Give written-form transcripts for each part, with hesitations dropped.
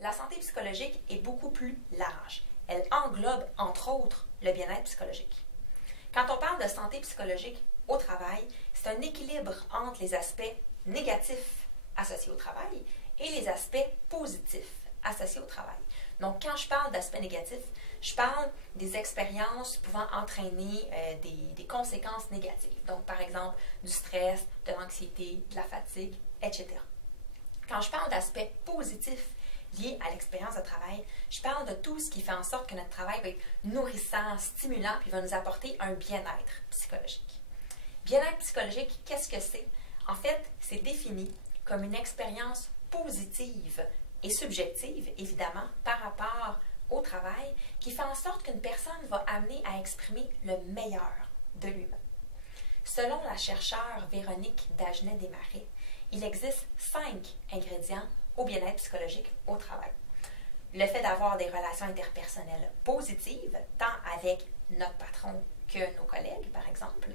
La santé psychologique est beaucoup plus large. Elle englobe, entre autres, le bien-être psychologique. Quand on parle de santé psychologique au travail, c'est un équilibre entre les aspects négatifs associés au travail et les aspects positifs associés au travail. Donc, quand je parle d'aspects négatifs, je parle des expériences pouvant entraîner des conséquences négatives. Donc, par exemple, du stress, de l'anxiété, de la fatigue, etc. Quand je parle d'aspects positifs liés à l'expérience de travail, je parle de tout ce qui fait en sorte que notre travail va être nourrissant, stimulant, puis va nous apporter un bien-être psychologique. Bien-être psychologique, qu'est-ce que c'est? En fait, c'est défini comme une expérience positive et subjective, évidemment, par rapport au travail, qui fait en sorte qu'une personne va amener à exprimer le meilleur de lui-même. Selon la chercheure Véronique Dagenet-Desmarais, il existe 5 ingrédients au bien-être psychologique au travail. Le fait d'avoir des relations interpersonnelles positives, tant avec notre patron que nos collègues, par exemple.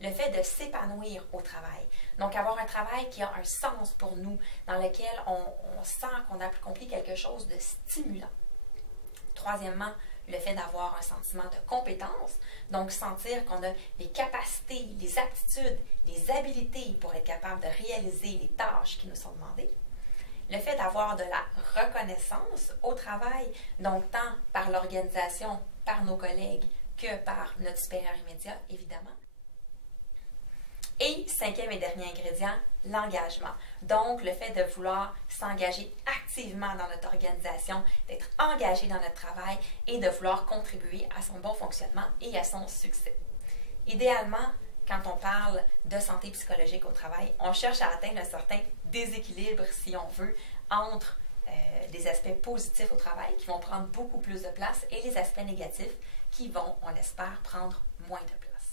Le fait de s'épanouir au travail. Donc, avoir un travail qui a un sens pour nous, dans lequel on sent qu'on a accompli quelque chose de stimulant. Troisièmement, le fait d'avoir un sentiment de compétence, donc sentir qu'on a les capacités, les aptitudes, les habilités pour être capable de réaliser les tâches qui nous sont demandées. Le fait d'avoir de la reconnaissance au travail, donc tant par l'organisation, par nos collègues, que par notre supérieur immédiat, évidemment. Et cinquième et dernier ingrédient, l'engagement. Donc, le fait de vouloir s'engager activement dans notre organisation, d'être engagé dans notre travail et de vouloir contribuer à son bon fonctionnement et à son succès. Idéalement, quand on parle de santé psychologique au travail, on cherche à atteindre un certain déséquilibre, si on veut, entre des aspects positifs au travail qui vont prendre beaucoup plus de place et les aspects négatifs qui vont, on l'espère, prendre moins de place.